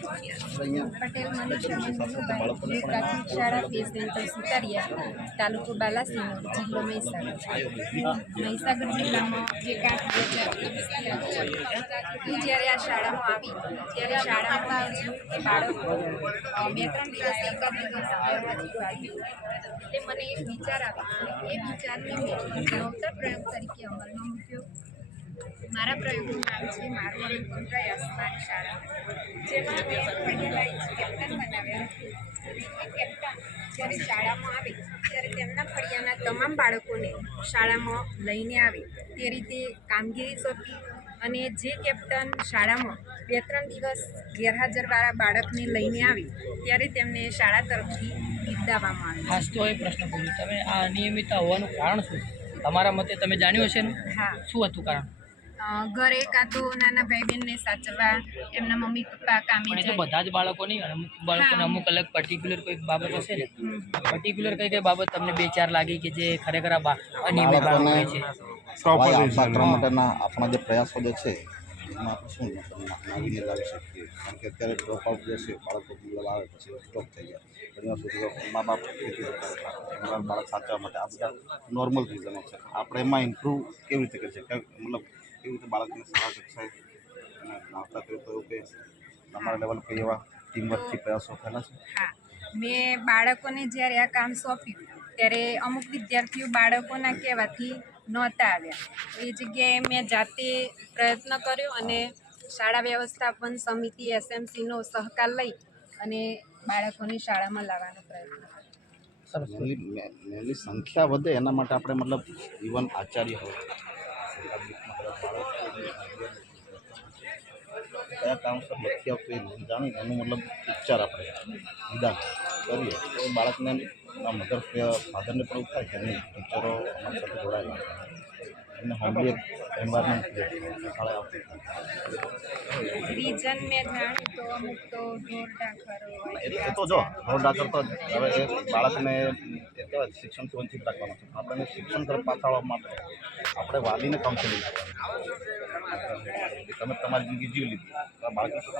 પટેલ મનીષા મનુભાઈ, પ્રાથમિક શાળા P centre Sutaria, તાલુકો બાલાસિનોર, જિલ્લો મહીસાગર. મહીસાગર જિલ્લામાં જે 8 જ્યારે આ શાળામાં આવી ત્યારે શાળામાં જોયું કે બાળકો 2-3 દિવસ એક જ દિવસ ઘરમાંથી ભાગ્યું. એટલે મને એક વિચાર આવ્યો. એ વિચારને મેં નવતર પ્રયોગ તરીકે અમલમાં મૂક્યો. મારા પ્રયોગનું નામ છે મારું અનુપમ પ્રયાસ મારી શાળા, જેમાં મેં પહેલાં કેપ્ટન બનાવ્યા. એ કેપ્ટન જ્યારે શાળામાં આવે ત્યારે તેમના ફળિયાના તમામ બાળકોને શાળામાં લઈને આવે તે રીતે કામગીરી સોંપી. અને જે કેપ્ટન શાળામાં 2-3 દિવસ ગેરહાજરવાળા બાળકને લઈને આવે ત્યારે તેમને શાળા તરફથી બિરદાવવામાં આવે. ખાસ તો એ પ્રશ્ન પૂછ્યો, તમે આ અનિયમિતતા હોવાનું કારણ શું તમારા મતે તમે જાણ્યું હશે ને? હા, શું હતું કારણ? ઘરે કાં તો નાના ભાઈ બહેનને સાચવવા, એમના મમ્મી પપ્પા કામે પણ એ તો જાય. બધા જ બાળકો નહીં, અમુક બાળકોને અમુક અલગ પર્ટિક્યુલર કોઈ બાબત હશે ને? પર્ટિક્યુલર કઈ બાબત તમને 2-4 લાગી કે જે ખરેખર આ અનિયમિત બાળકો હોય છે? કરવા માટેના આપણા જે પ્રયાસો જે છે એમાં આપણે શું નવીને લાવી શકીએ? કારણ કે અત્યારે ડ્રોપ આઉટ જે છે બાળકો આવે પછી સ્ટોપ થઈ જાય. ઘણીવાર સુધી મા બાપ ઘણીવાર બાળક સાચવવા માટે આ બધા નોર્મલ રીઝનો છે. આપણે એમાં ઇમ્પ્રૂવ કેવી રીતે કરી શકીએ? મતલબ કેવી રીતે બાળકને સારા કક્ષાએ અને આવતા કર્યું તો એવું કે તમારા લેવલ કોઈ એવા ટીમવર્કથી પ્રયાસો થયેલા છે? હા, મેં બાળકોને જ્યારે આ કામ સોંપ્યું ત્યારે અમુક વિદ્યાર્થીઓ બાળકોના કહેવાથી નહોતા આવ્યા. એ જગ્યાએ મેં જાતે પ્રયત્ન કર્યો અને શાળા વ્યવસ્થાપન સમિતિ SMCનો સહકાર લઈ અને બાળકોને શાળામાં લાવવાનો પ્રયત્ન કર્યો. મેનલી સંખ્યા વધે એના માટે આપણે મતલબ ઇવન આચાર્ય હોય કયા કામસર નથી આવતું એ જાણીને એનું મતલબ ઉપચાર આપણે નિદાન કરીએ તો એ બાળકને મધર ફાધરને પણ થાય કે નહીં ટીચરો અમારી સાથે જોડાયેલા એમને હોમલી એન્વાયરમેન્ટ શાળાએ આવતી રીઝન મેં જાણ્યું તો અમુક તો ઢોર ઢાંખરો હોય. એ તો જો ઢોર ઢાકર તો હવે એ બાળકને એ કહેવાય શિક્ષણથી વંચિત રાખવાનું છે. આપણે શિક્ષણ તરફ પાછળવા માટે આપણે વાલીને કાઉન્સેલિંગ કરવાનું. તમે તમારી જિંદગી જીવી લીધી બાળકી શું